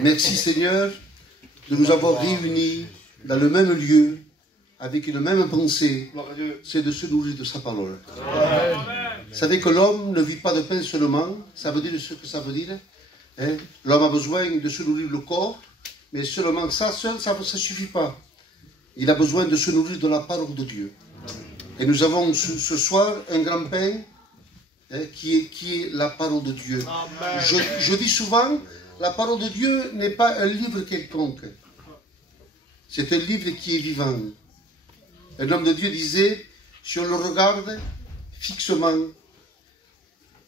Merci Seigneur de nous avoir réunis dans le même lieu, avec une même pensée, c'est de se nourrir de sa parole. Vous savez que l'homme ne vit pas de pain seulement, ça veut dire ce que ça veut dire. Hein? L'homme a besoin de se nourrir le corps, mais seulement ça seul, ça ne suffit pas. Il a besoin de se nourrir de la parole de Dieu. Et nous avons ce soir un grand pain qui est la parole de Dieu. Je dis souvent, la parole de Dieu n'est pas un livre quelconque. C'est un livre qui est vivant. Un homme de Dieu disait, si on le regarde fixement,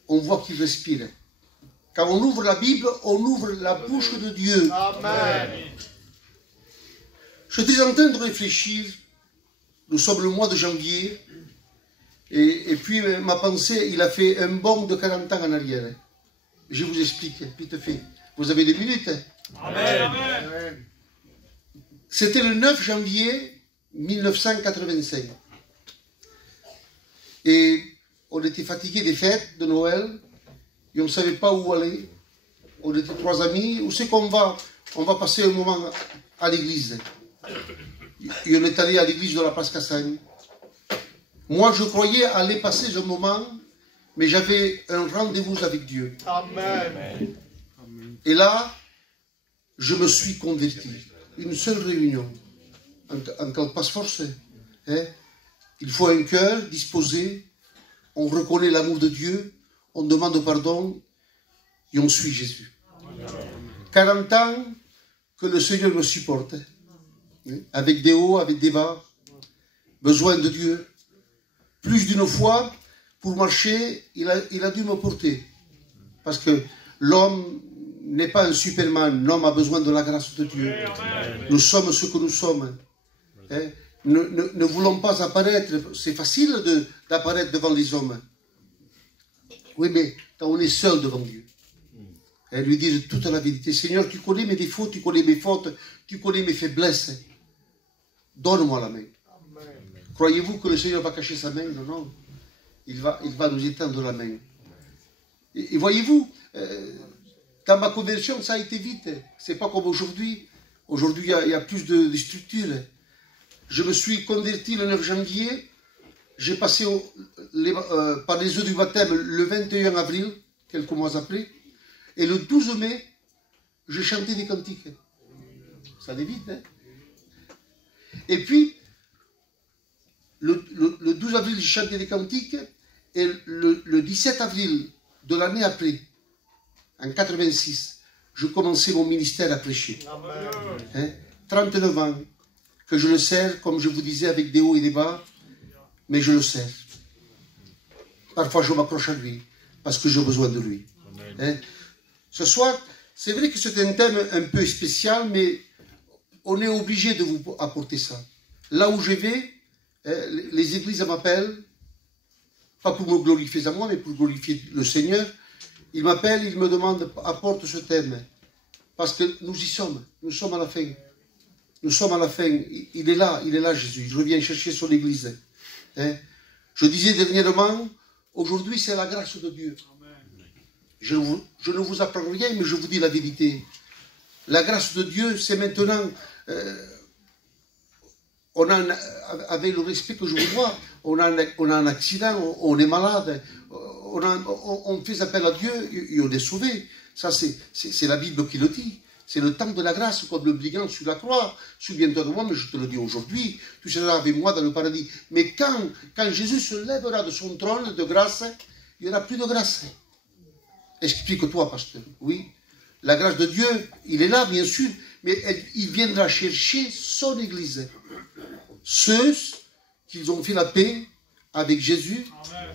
on voit qu'il respire. Quand on ouvre la Bible, on ouvre la bouche de Dieu. Amen. Je suis en train de réfléchir. Nous sommes le mois de janvier. Et puis ma pensée, il a fait un bond de 40 ans en arrière. Je vous explique, vite fait. Vous avez des minutes? Amen. Amen. C'était le 9 janvier 1985. Et on était fatigués des fêtes de Noël. Et on ne savait pas où aller. On était 3 amis. Où c'est qu'on va? On va passer un moment à l'église. Et on est allé à l'église de la Place Cassagne. Moi, je croyais aller passer un moment, mais j'avais un rendez-vous avec Dieu. Amen. Et là, je me suis converti. Une seule réunion. En quelle passe force. Hein? Il faut un cœur disposé. On reconnaît l'amour de Dieu. On demande pardon. Et on suit Jésus. 40 ans que le Seigneur me supporte. Avec des hauts, avec des bas. Besoin de Dieu. Plus d'une fois, pour marcher, il a dû me porter. Parce que l'homme n'est pas un Superman. L'homme a besoin de la grâce de Dieu. Nous sommes ce que nous sommes. Hein? Ne voulons pas apparaître. C'est facile d'apparaître devant les hommes. Oui, mais quand on est seul devant Dieu, et lui dire toute la vérité. Seigneur, tu connais mes défauts, tu connais mes fautes, tu connais mes faiblesses. Donne-moi la main. Croyez-vous que le Seigneur va cacher sa main? Non, non. Il va nous étendre la main. Et voyez-vous, dans ma conversion, ça a été vite. C'est pas comme aujourd'hui. Aujourd'hui, il y a plus de structures. Je me suis converti le 9 janvier. J'ai passé par les eaux du baptême le 21 avril, quelques mois après. Et le 12 mai, j'ai chanté des cantiques. Ça allait vite, hein? Et puis, le 12 avril, j'ai chanté des cantiques. Et le 17 avril de l'année après, en 86, je commençais mon ministère à prêcher. Hein? 39 ans, que je le sers, comme je vous disais, avec des hauts et des bas, mais je le sers. Parfois, je m'accroche à lui, parce que j'ai besoin de lui. Hein? Ce soir, c'est vrai que c'est un thème un peu spécial, mais on est obligé de vous apporter ça. Là où je vais, les églises m'appellent, pas pour me glorifier à moi, mais pour glorifier le Seigneur. Ils m'appellent, ils me demandent, apporte ce thème. Parce que nous y sommes, nous sommes à la fin. Nous sommes à la fin. Il est là Jésus. Je reviens chercher son église. Hein? Je disais dernièrement, aujourd'hui c'est la grâce de Dieu. Je ne vous apprends rien, mais je vous dis la vérité. La grâce de Dieu, c'est maintenant... avec le respect que je vous dois, on a un accident, on est malade, on fait appel à Dieu et on est sauvé. Ça, c'est la Bible qui le dit. C'est le temps de la grâce, comme le brigand sur la croix. Souviens-toi de moi, mais je te le dis aujourd'hui. Tu seras avec moi dans le paradis. Mais quand Jésus se lèvera de son trône de grâce, il n'y aura plus de grâce. Explique-toi, pasteur. Oui, la grâce de Dieu, il est là, bien sûr, mais il viendra chercher son église. Ceux qui ont fait la paix avec Jésus,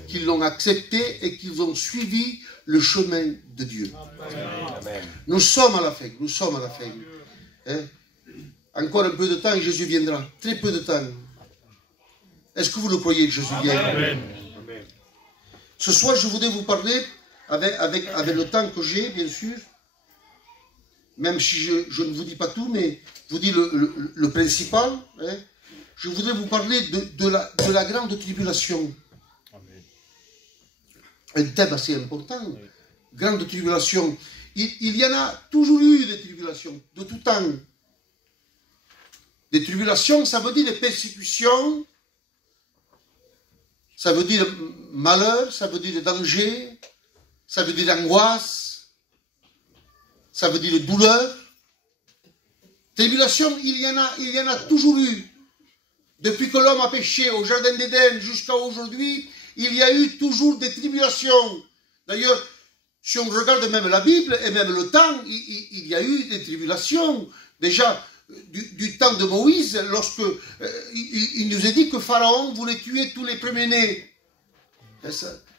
qui l'ont accepté et qui ont suivi le chemin de Dieu. Amen. Nous sommes à la fin, nous sommes à la fin. Hein? Encore un peu de temps et Jésus viendra. Très peu de temps. Est-ce que vous le croyez que Jésus vient? Amen. Ce soir, je voudrais vous parler, avec le temps que j'ai, bien sûr, même si je ne vous dis pas tout, mais je vous dis le principal. Hein? Je voudrais vous parler de la grande tribulation. Un thème assez important. Grande tribulation. il y en a toujours eu des tribulations, de tout temps. Des tribulations, ça veut dire des persécutions, ça veut dire malheur, ça veut dire danger, ça veut dire angoisse, ça veut dire douleur. Tribulation, il y en a toujours eu. Depuis que l'homme a péché au jardin d'Éden jusqu'à aujourd'hui, il y a eu toujours des tribulations. D'ailleurs, si on regarde même la Bible et même le temps, il y a eu des tribulations. Déjà, du temps de Moïse, lorsque il nous a dit que Pharaon voulait tuer tous les premiers-nés.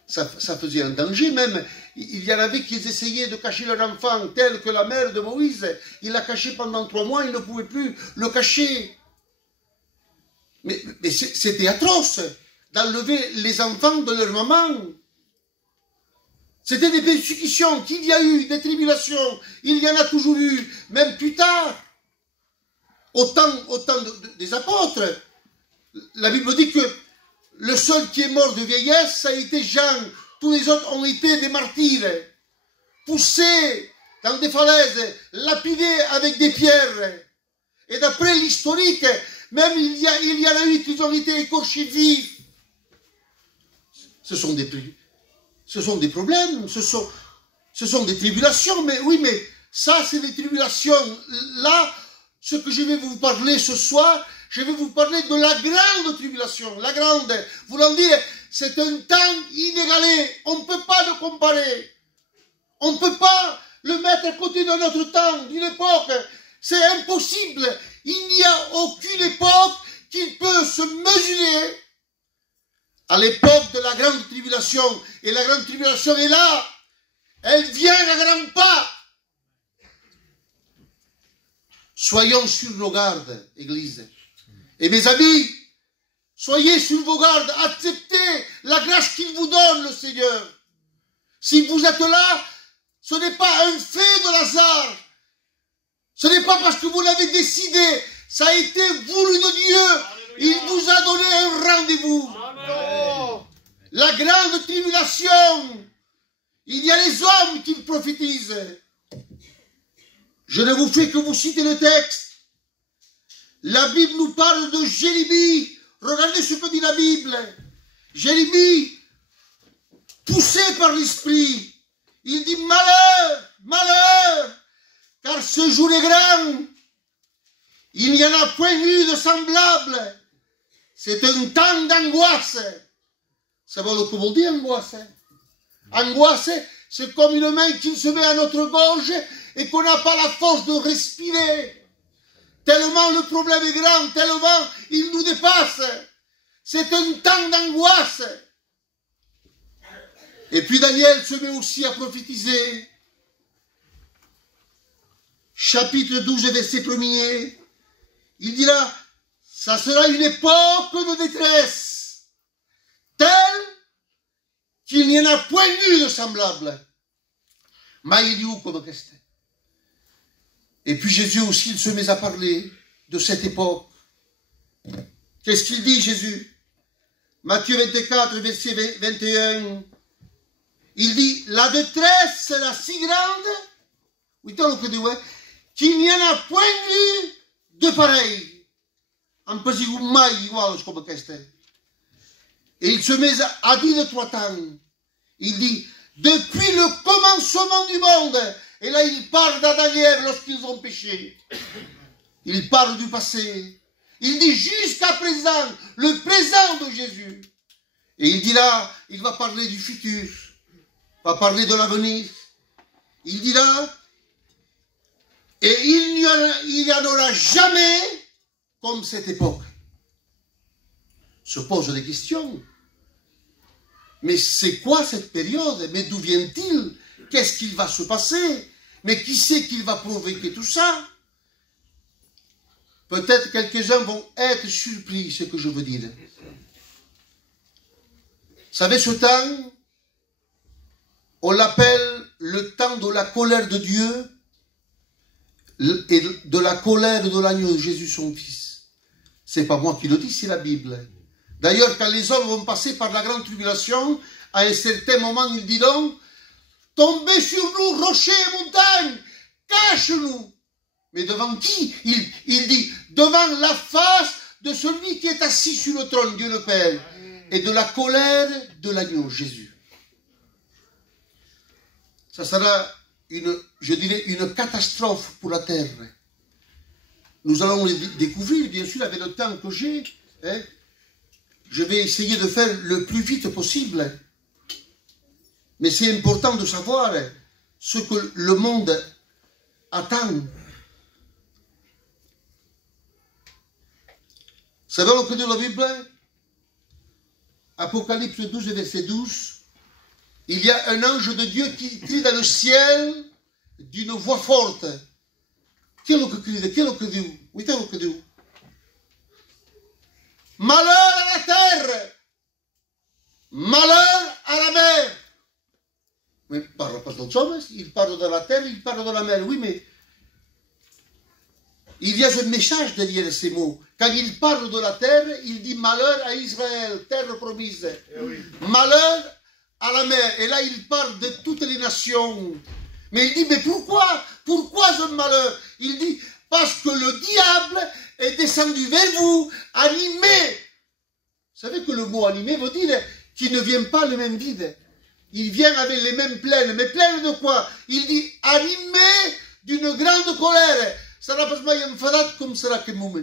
Ça faisait un danger même. Il y en avait qui essayaient de cacher leur enfant, tel que la mère de Moïse. Il l'a caché pendant 3 mois, il ne pouvait plus le cacher. Mais c'était atroce d'enlever les enfants de leur maman. C'était des persécutions qu'il y a eu, des tribulations. Il y en a toujours eu, même plus tard. Au temps des apôtres. La Bible dit que le seul qui est mort de vieillesse, ça a été Jean. Tous les autres ont été des martyrs. Poussés dans des falaises, lapidés avec des pierres. Et d'après l'historique, même il y en a eu qui ont été écorchés vifs. Ce sont des problèmes, ce sont des tribulations, mais oui, mais ça c'est des tribulations. Là, ce que je vais vous parler ce soir, je vais vous parler de la grande tribulation, la grande, voulant dire, c'est un temps inégalé, on ne peut pas le comparer, on ne peut pas le mettre à côté de notre temps, d'une époque, c'est impossible, il n'y a aucune époque qui peut se mesurer à l'époque de la grande tribulation. Et la grande tribulation est là. Elle vient à grands pas. Soyons sur nos gardes, Église. Et mes amis, soyez sur vos gardes. Acceptez la grâce qu'il vous donne, le Seigneur. Si vous êtes là, ce n'est pas un fait de hasard. Ce n'est pas parce que vous l'avez décidé. Ça a été voulu de Dieu. Il vous a donné un rendez-vous. La grande tribulation. Il y a les hommes qui prophétisent. Je ne vous fais que vous citer le texte. La Bible nous parle de Jérémie. Regardez ce que dit la Bible. Jérémie, poussé par l'Esprit, il dit malheur, malheur, car ce jour est grand. Il n'y en a point eu de semblable. C'est un temps d'angoisse. Ça va le comment dire angoisse. Angoisse, c'est comme une main qui se met à notre gorge et qu'on n'a pas la force de respirer. Tellement le problème est grand, tellement il nous dépasse. C'est un temps d'angoisse. Et puis Daniel se met aussi à prophétiser. Chapitre 12, verset 1er. Il dira, ça sera une époque de détresse, telle qu'il n'y en a point eu de semblable. Maïliou comme question. Et puis Jésus aussi, il se met à parler de cette époque. Qu'est-ce qu'il dit, Jésus? Matthieu 24, verset 21. Il dit, la détresse sera si grande, qu'il n'y en a point eu de pareil. Un petit mai igual comme question. Et il se met à dire 3 temps. Il dit, depuis le commencement du monde, et là il parle d'Adam et Ève lorsqu'ils ont péché. Il parle du passé. Il dit jusqu'à présent, le présent de Jésus. Et il dit là, il va parler du futur. Il va parler de l'avenir. Il dit là, et il n'y en aura jamais comme cette époque. Se pose des questions. Mais c'est quoi cette période? Mais d'où vient-il? Qu'est-ce qu'il va se passer? Mais qui c'est qui va provoquer tout ça? Peut-être quelques-uns vont être surpris, ce que je veux dire. Vous savez, ce temps, on l'appelle le temps de la colère de Dieu et de la colère de l'agneau, Jésus son fils. C'est pas moi qui le dis, c'est la Bible. D'ailleurs, quand les hommes vont passer par la grande tribulation, à un certain moment, ils diront, tombez sur nous, rochers et montagnes, cache-nous. Mais devant qui? Il dit, devant la face de celui qui est assis sur le trône, Dieu le Père, et de la colère de l'agneau, Jésus. Ça sera, je dirais, une catastrophe pour la terre. Nous allons les découvrir, bien sûr, avec le temps que j'ai. Hein. Je vais essayer de faire le plus vite possible. Mais c'est important de savoir ce que le monde attend. Vous savez ce que dit la Bible? Apocalypse 12, verset 12. Il y a un ange de Dieu qui crie dans le ciel d'une voix forte. Qui est-ce que dit? Oui, c'est ce que dit. Malheur à la terre, malheur à la mer. Mais il ne parle pas d'autre chose, il parle de la terre, il parle de la mer. Oui, mais il y a un message derrière ces mots. Quand il parle de la terre, il dit malheur à Israël, terre promise. Oui. Malheur à la mer. Et là, il parle de toutes les nations. Mais il dit, mais pourquoi? Pourquoi ce malheur? Il dit, parce que le diable est descendu vers vous, animé. Vous savez que le mot animé veut dire qu'il ne vient pas le même vide. Il vient avec les mêmes plaines. Mais plaines de quoi? Il dit, animé d'une grande colère. Sarà pas mai enfadat comme sarà que moments.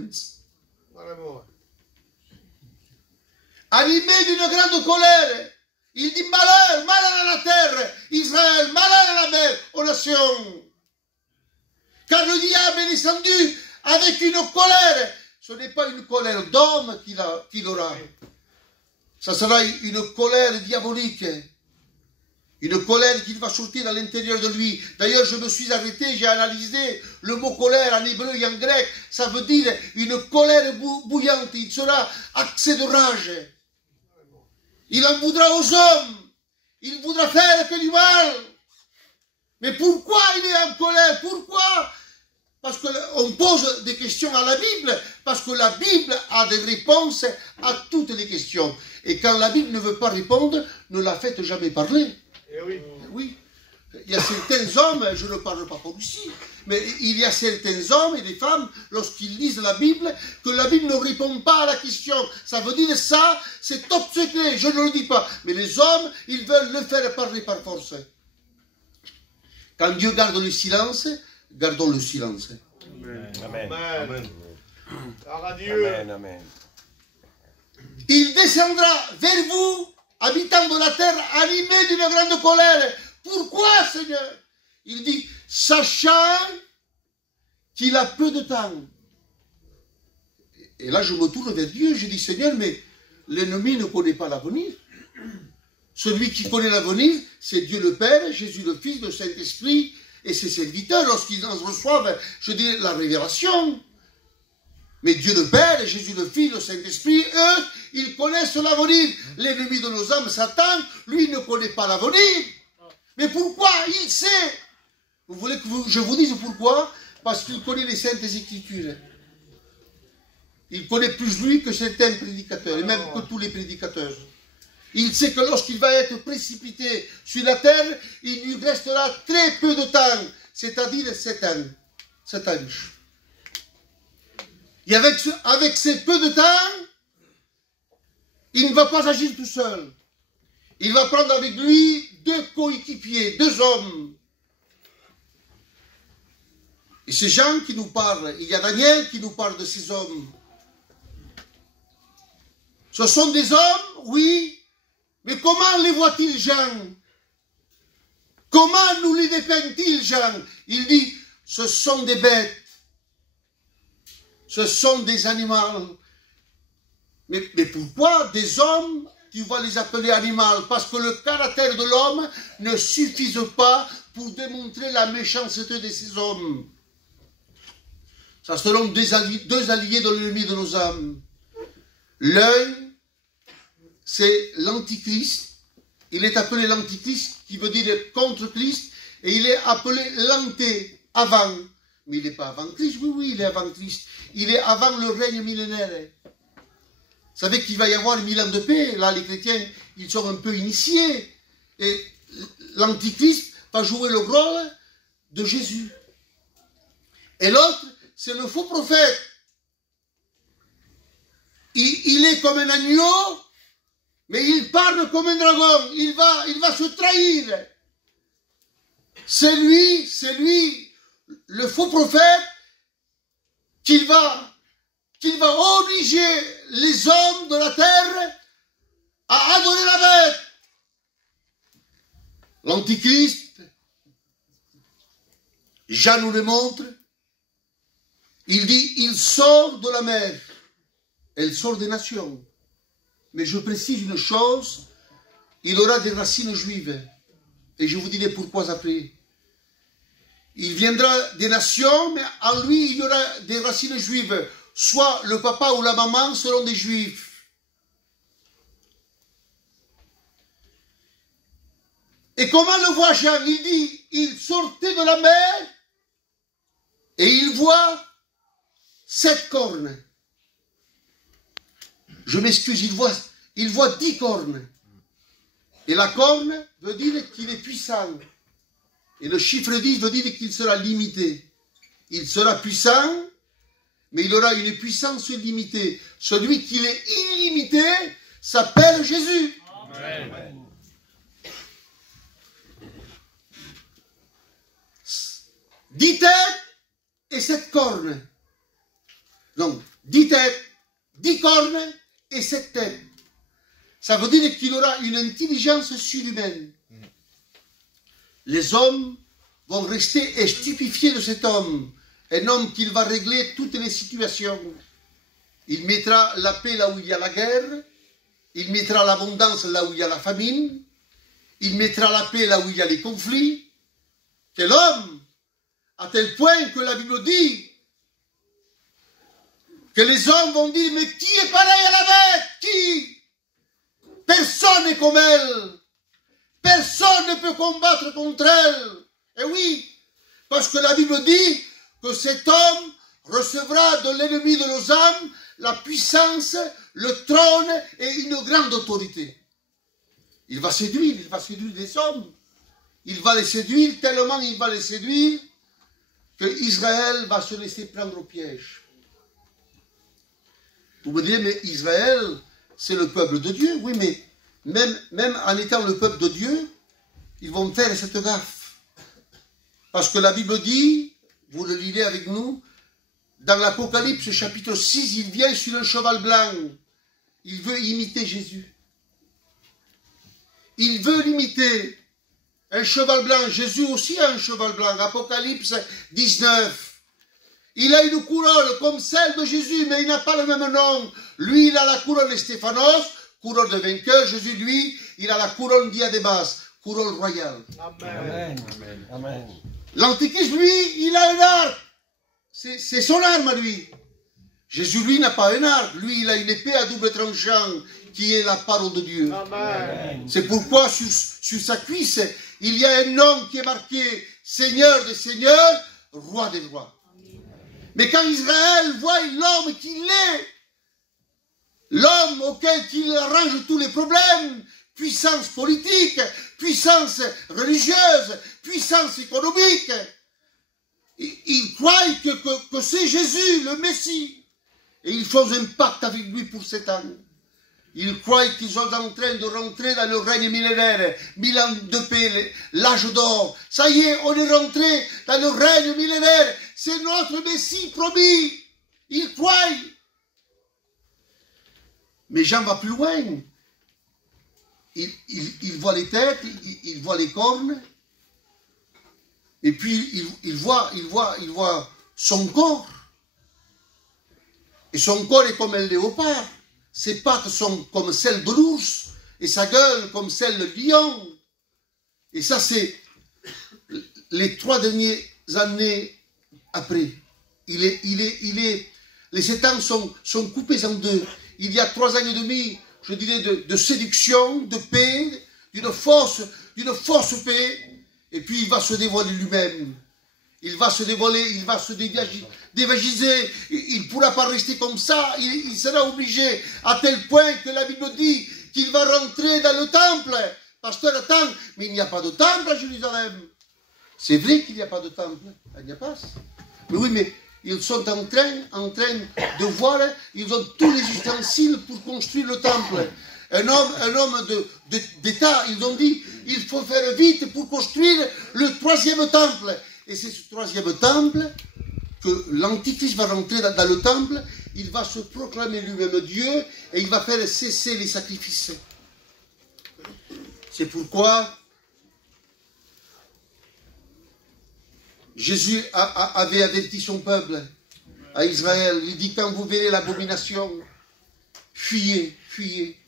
Animé d'une grande colère. Il dit malheur, malheur à la terre, Israël, malheur à la mer, aux nations. Car le diable est descendu avec une colère. Ce n'est pas une colère d'homme qu'il aura. Ça sera une colère diabolique. Une colère qui va sortir à l'intérieur de lui. D'ailleurs, je me suis arrêté, j'ai analysé le mot colère en hébreu et en grec. Ça veut dire une colère bouillante. Il sera accès de rage. Il en voudra aux hommes. Il voudra faire que du mal. Mais pourquoi il est en colère? Pourquoi? Parce qu'on pose des questions à la Bible. Parce que la Bible a des réponses à toutes les questions. Et quand la Bible ne veut pas répondre, ne la faites jamais parler. Eh oui. Oui. Il y a certains hommes, je ne parle pas pour ici, mais il y a certains hommes et des femmes, lorsqu'ils lisent la Bible, que la Bible ne répond pas à la question. Ça veut dire ça, c'est top secret, je ne le dis pas. Mais les hommes, ils veulent le faire parler par force. Quand Dieu garde le silence, gardons le silence. Amen. Amen. Amen. À Dieu. Amen. Amen. Il descendra vers vous, habitants de la terre, animés d'une grande colère. Pourquoi, Seigneur? Il dit, sachant qu'il a peu de temps. Et là, je me tourne vers Dieu, je dis, Seigneur, mais l'ennemi ne connaît pas l'avenir. Celui qui connaît l'avenir, c'est Dieu le Père, Jésus le Fils, le Saint-Esprit et ses serviteurs, lorsqu'ils en reçoivent, je dis, la révélation. Mais Dieu le Père, Jésus le Fils, le Saint-Esprit, eux, ils connaissent l'avenir. L'ennemi de nos âmes, Satan, lui, ne connaît pas l'avenir. Mais pourquoi? Il sait. Vous voulez que je vous dise pourquoi? Parce qu'il connaît les Saintes Écritures. Il connaît plus lui que certains prédicateurs, et même que tous les prédicateurs. Il sait que lorsqu'il va être précipité sur la terre, il lui restera très peu de temps, c'est-à-dire 7 ans. 7 ans. Et avec ces peu de temps, il ne va pas agir tout seul. Il va prendre avec lui 2 coéquipiers, 2 hommes. Et ces gens qui nous parlent, il y a Daniel qui nous parle de ces hommes. Ce sont des hommes, oui, mais comment les voit-il Jean? Comment nous les dépeint-il Jean? Il dit, ce sont des bêtes, ce sont des animaux. Mais pourquoi des hommes, tu vas les appeler animaux? Parce que le caractère de l'homme ne suffit pas pour démontrer la méchanceté de ces hommes. Ça seront 2 alliés de l'ennemi de nos âmes. L'un, c'est l'antichrist. Il est appelé l'antichrist, qui veut dire contre Christ, et il est appelé l'anté, avant. Mais il n'est pas avant Christ, oui, il est avant Christ. Il est avant le règne millénaire. Vous savez qu'il va y avoir 1000 ans de paix. Là, les chrétiens, ils sont un peu initiés. Et l'antichrist va jouer le rôle de Jésus. Et l'autre, c'est le faux prophète. Il est comme un agneau, mais il parle comme un dragon. Il va se trahir. C'est lui, le faux prophète, qui va obliger les hommes de la terre à adorer la bête. L'Antichrist, Jean nous le montre, il dit, il sort de la mer, elle sort des nations. Mais je précise une chose, il aura des racines juives. Et je vous dirai pourquoi après. Il viendra des nations, mais en lui, il y aura des racines juives. Soit le papa ou la maman seront des juifs. Et comment le voit Jean? Il dit, il sortait de la mer et il voit 7 cornes. Je m'excuse, il voit 10 cornes. Et la corne veut dire qu'il est puissant. Et le chiffre 10 veut dire qu'il sera limité. Il sera puissant, mais il aura une puissance limitée. Celui qui est illimité s'appelle Jésus. Amen. 10 têtes et 7 cornes. Donc, 10 têtes, 10 cornes et 7 têtes. Ça veut dire qu'il aura une intelligence surhumaine. Les hommes vont rester stupéfiés de cet homme. Un homme qui va régler toutes les situations. Il mettra la paix là où il y a la guerre. Il mettra l'abondance là où il y a la famine. Il mettra la paix là où il y a les conflits. Quel homme! À tel point que la Bible dit que les hommes vont dire, mais qui est pareil à la bête? Qui? Personne n'est comme elle. Personne ne peut combattre contre elle. Et oui, parce que la Bible dit que cet homme recevra de l'ennemi de nos âmes la puissance, le trône et une grande autorité. Il va séduire des hommes. Il va les séduire, tellement il va les séduire que Israël va se laisser prendre au piège. Vous me direz, mais Israël, c'est le peuple de Dieu. Oui, mais même en étant le peuple de Dieu, ils vont faire cette gaffe. Parce que la Bible dit, vous le lisez avec nous, dans l'Apocalypse chapitre 6, il vient sur un cheval blanc. Il veut imiter Jésus. Il veut l'imiter. Un cheval blanc. Jésus aussi a un cheval blanc. Apocalypse 19. Il a une couronne comme celle de Jésus, mais il n'a pas le même nom. Lui, il a la couronne de Stéphanos, couronne de vainqueur. Jésus, lui, il a la couronne diadémas, couronne royale. Amen. Amen. Amen. L'Antichrist, lui, il a un arc. C'est son arme à lui. Jésus, lui, n'a pas un arc. Lui, il a une épée à double tranchant, qui est la parole de Dieu. Amen. C'est pourquoi sur sa cuisse, il y a un nom qui est marqué Seigneur des seigneurs, Roi des rois. Mais quand Israël voit l'homme qu'il est, l'homme auquel il arrange tous les problèmes, puissance politique, puissance religieuse, puissance économique, ils croient que c'est Jésus, le Messie. Et ils font un pacte avec lui pour 7 ans. Ils croient qu'ils sont en train de rentrer dans le règne millénaire, 1000 ans de paix, l'âge d'or. Ça y est, on est rentré dans le règne millénaire. C'est notre Messie promis. Ils croient. Mais Jean va plus loin. Il voit les têtes, il voit les cornes. Et puis il voit son corps. Et son corps est comme un léopard. Ses pattes sont comme celles de l'ours. Et sa gueule comme celle du lion. Et ça, c'est les 3 dernières années après. Les 7 ans sont coupés en 2. Il y a 3 ans et demi, je dirais, de séduction, de paix, d'une fausse paix. Et puis il va se dévoiler lui-même. Il va se dévoiler, il va se dévagiser. Il ne pourra pas rester comme ça. Il sera obligé, à tel point que la Bible dit qu'il va rentrer dans le temple. Pasteur, attends, mais il n'y a pas de temple à Jérusalem. C'est vrai qu'il n'y a pas de temple. Il n'y a pas. Mais oui, mais ils sont en train de voir, ils ont tous les ustensiles pour construire le temple. Un homme d'État, ils ont dit, il faut faire vite pour construire le 3e temple. Et c'est ce 3e temple que l'Antichrist va rentrer dans le temple, il va se proclamer lui-même Dieu et il va faire cesser les sacrifices. C'est pourquoi Jésus avait averti son peuple à Israël. Il dit, quand vous verrez l'abomination, fuyez, fuyez.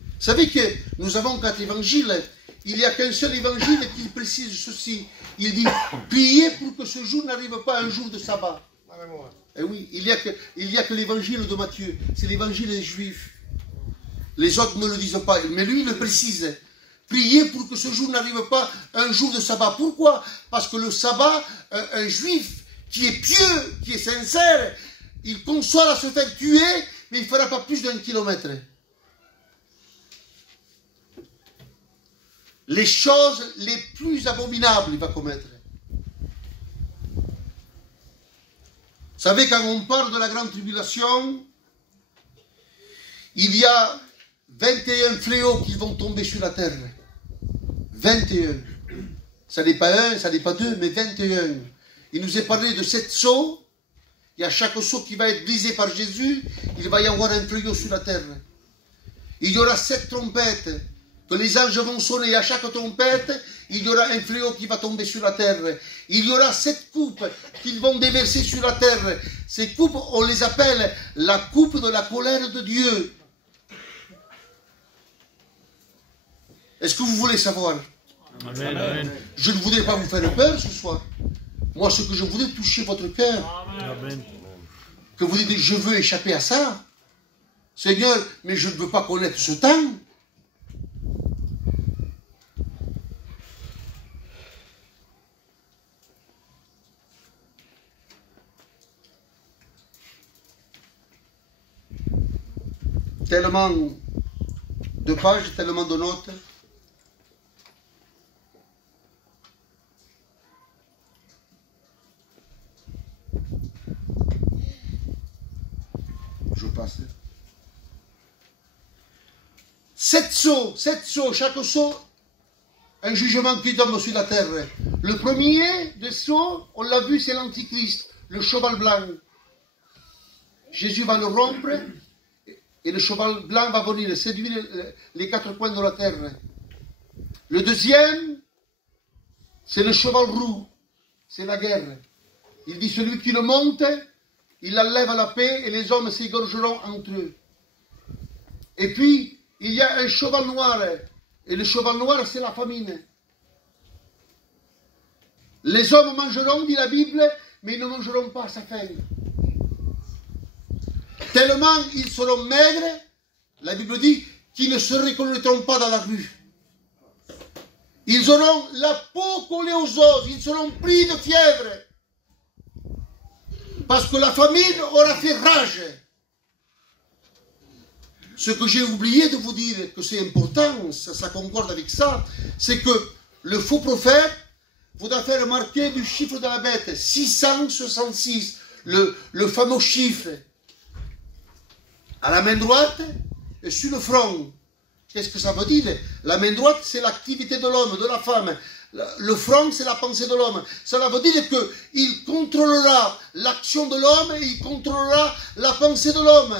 Vous savez que nous avons 4 évangiles. Il n'y a qu'un seul évangile qui précise ceci. Il dit, priez pour que ce jour n'arrive pas un jour de sabbat. Et oui, il n'y a que l'évangile de Matthieu. C'est l'évangile des Juifs. Les autres ne le disent pas, mais lui il le précise. Priez pour que ce jour n'arrive pas un jour de sabbat. Pourquoi? Parce que le sabbat, un juif qui est pieux, qui est sincère, il console à se faire tuer, mais il ne fera pas plus d'1 kilomètre. Les choses les plus abominables, il va commettre. Vous savez, quand on parle de la grande tribulation, il y a 21 fléaux qui vont tomber sur la terre. 21. Ça n'est pas un, ça n'est pas deux, mais 21. Il nous est parlé de 7 sceaux. Il y a chaque sceau qui va être brisé par Jésus. Il va y avoir un fléau sur la terre. Il y aura 7 trompettes que les anges vont sonner. Et à chaque trompette, il y aura un fléau qui va tomber sur la terre. Il y aura 7 coupes qu'ils vont déverser sur la terre. Ces coupes, on les appelle la coupe de la colère de Dieu. Est-ce que vous voulez savoir? Amen. Je ne voudrais pas vous faire peur ce soir. Moi, ce que je voudrais, toucher votre cœur. Amen. Que vous dites, je veux échapper à ça. Seigneur, mais je ne veux pas connaître ce temps. Tellement de pages, tellement de notes. Je passe. 7 sceaux, chaque sceau, un jugement qui tombe sur la terre. Le premier des sceaux, on l'a vu, c'est l'Antichrist, le cheval blanc. Jésus va le rompre et le cheval blanc va venir séduire les 4 coins de la terre. Le deuxième, c'est le cheval roux, c'est la guerre. Il dit, celui qui le monte, il enlève la paix et les hommes s'égorgeront entre eux. Et puis, il y a un cheval noir. Et le cheval noir, c'est la famine. Les hommes mangeront, dit la Bible, mais ils ne mangeront pas à sa faim. Tellement ils seront maigres, la Bible dit, qu'ils ne se reconnaîtront pas dans la rue. Ils auront la peau collée aux os, ils seront pris de fièvre. Parce que la famine aura fait rage. Ce que j'ai oublié de vous dire, que c'est important, ça concorde avec ça, c'est que le faux prophète voudra faire remarquer du chiffre de la bête, 666, le fameux chiffre, à la main droite et sur le front. Qu'est-ce que ça veut dire? La main droite, c'est l'activité de l'homme, de la femme. Le front, c'est la pensée de l'homme. Cela veut dire qu'il contrôlera l'action de l'homme et il contrôlera la pensée de l'homme.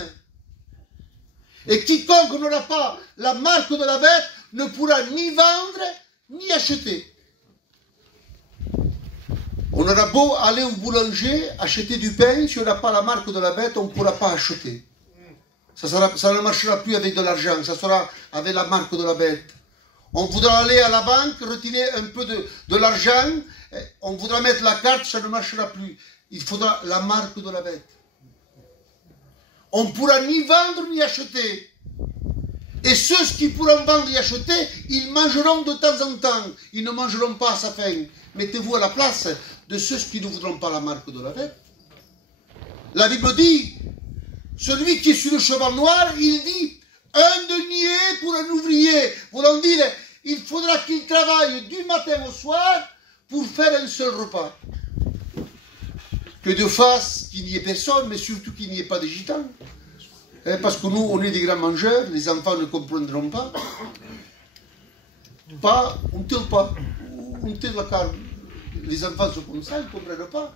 Et quiconque n'aura pas la marque de la bête ne pourra ni vendre ni acheter. On aura beau aller au boulanger, acheter du pain, si on n'a pas la marque de la bête, on ne pourra pas acheter. Ça ne marchera plus avec de l'argent, ça sera avec la marque de la bête. On voudra aller à la banque, retirer un peu de l'argent, on voudra mettre la carte, ça ne marchera plus. Il faudra la marque de la bête. On ne pourra ni vendre ni acheter. Et ceux qui pourront vendre et acheter, ils mangeront de temps en temps. Ils ne mangeront pas à sa faim. Mettez-vous à la place de ceux qui ne voudront pas la marque de la bête. La Bible dit, celui qui est sur le cheval noir, il dit, un denier pour un ouvrier. Voulant dire, il faudra qu'il travaille du matin au soir pour faire un seul repas. Que de face, qu'il n'y ait personne, mais surtout qu'il n'y ait pas de gitans. Parce que nous, on est des grands mangeurs, les enfants ne comprendront pas. Pas, on ne tire pas. On tire la carne. Les enfants sont comme ça, ils ne comprennent pas.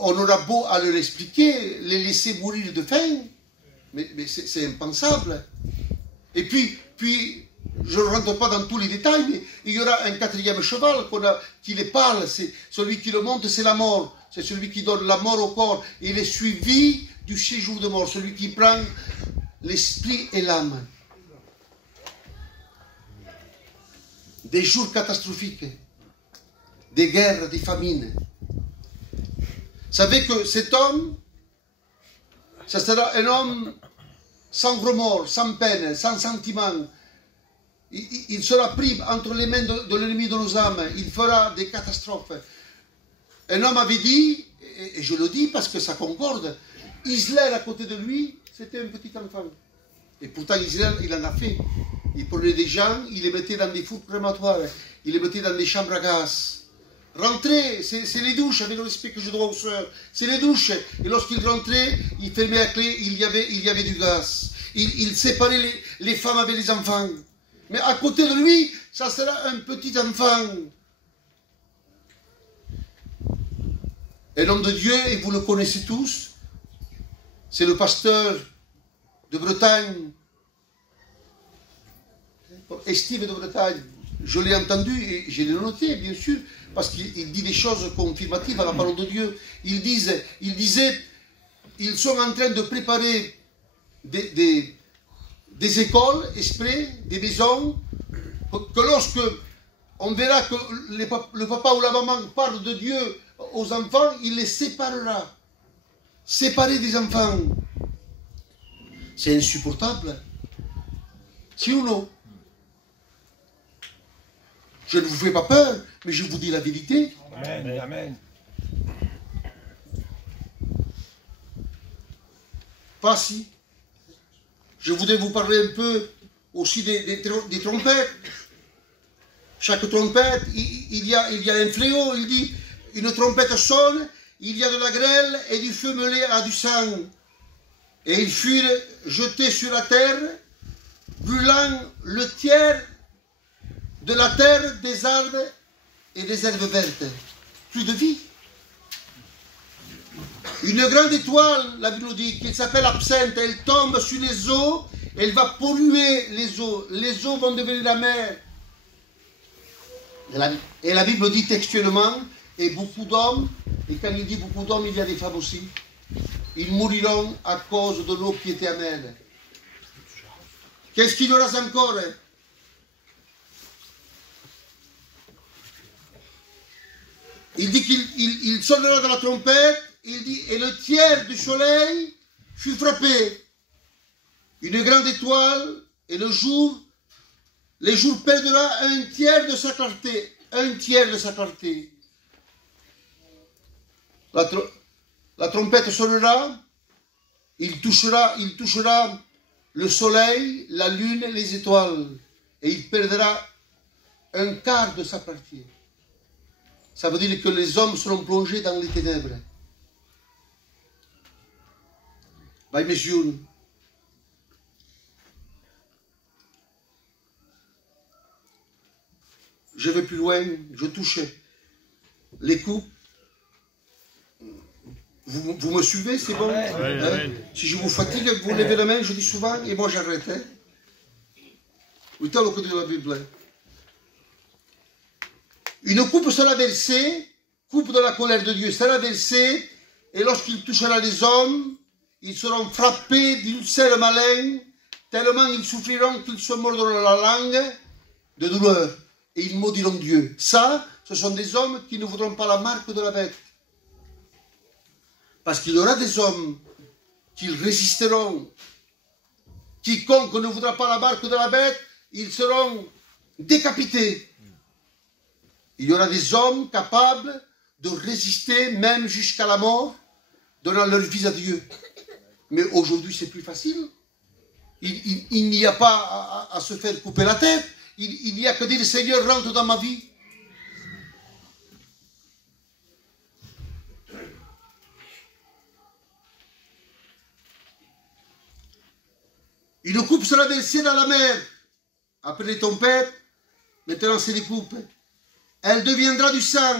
On aura beau à leur expliquer, les laisser mourir de faim, mais c'est impensable. Et puis, je ne rentre pas dans tous les détails, mais il y aura un quatrième cheval qui les parle. C'est celui qui le monte, c'est la mort. C'est celui qui donne la mort au corps. Il est suivi du séjour de mort, celui qui prend l'esprit et l'âme. Des jours catastrophiques, des guerres, des famines. Vous savez que cet homme, ça sera un homme sans remords, sans peine, sans sentiment. Il sera pris entre les mains de l'ennemi de nos âmes. Il fera des catastrophes. Un homme avait dit, et je le dis parce que ça concorde, Israël à côté de lui, c'était un petit enfant. Et pourtant Israël, il en a fait. Il prenait des gens, il les mettait dans des fours crématoires, il les mettait dans des chambres à gaz. Rentrer, c'est les douches, avec le respect que je dois aux sœurs, c'est les douches. Et lorsqu'il rentrait, il fermait la clé, il y avait du gaz. Il séparait les femmes avec les enfants. Mais à côté de lui, ça sera un petit enfant. Un homme de Dieu, et vous le connaissez tous, c'est le pasteur de Bretagne, Estime de Bretagne. Je l'ai entendu et je l'ai noté, bien sûr, parce qu'il dit des choses confirmatives à la parole de Dieu. Il disait, ils sont en train de préparer des écoles, exprès, des maisons, que lorsque on verra que le papa ou la maman parle de Dieu aux enfants, il les séparera. Séparer des enfants. C'est insupportable. Si ou non? Je ne vous fais pas peur, mais je vous dis la vérité. Amen. Amen. Pas si. Je voudrais vous parler un peu aussi des trompettes. Chaque trompette, il y a un fléau. Il dit, une trompette sonne, il y a de la grêle et du feu mêlé à du sang. Et ils furent jetés sur la terre, brûlant le tiers de la terre, des arbres et des herbes vertes. Plus de vie. Une grande étoile, la Bible dit, qui s'appelle Absinthe, elle tombe sur les eaux, elle va polluer les eaux. Les eaux vont devenir la mer. Et la Bible dit textuellement, et beaucoup d'hommes, et quand il dit beaucoup d'hommes, il y a des femmes aussi, ils mouriront à cause de l'eau qui était amère. Qu'est-ce qu'il y aura encore? Il dit qu'il sonnera de la trompette, il dit, et le tiers du soleil fut frappé. Une grande étoile, et les jours perdra un tiers de sa clarté. Un tiers de sa clarté. La trompette sonnera, il touchera le soleil, la lune, les étoiles, et il perdra un quart de sa clarté. Ça veut dire que les hommes seront plongés dans les ténèbres. Vai messieurs. Je vais plus loin, je touche les coupes. Vous me suivez, c'est bon? Ouais. Si je vous fatigue, vous levez la main, je dis souvent, et moi j'arrête. Uitalo que dit la Bible. Une coupe sera versée, coupe de la colère de Dieu sera versée, et lorsqu'il touchera les hommes, ils seront frappés d'ulcères malins, tellement ils souffriront qu'ils se mordront la langue de douleur, et ils maudiront Dieu. Ça, ce sont des hommes qui ne voudront pas la marque de la bête. Parce qu'il y aura des hommes qui résisteront. Quiconque ne voudra pas la marque de la bête, ils seront décapités. Il y aura des hommes capables de résister même jusqu'à la mort, donnant leur vie à Dieu. Mais aujourd'hui, c'est plus facile. Il n'y a pas à se faire couper la tête. Il n'y a que dire, Seigneur, rentre dans ma vie. Une coupe sera versée dans la mer. Après les tempêtes, maintenant c'est les coupes. Elle deviendra du sang.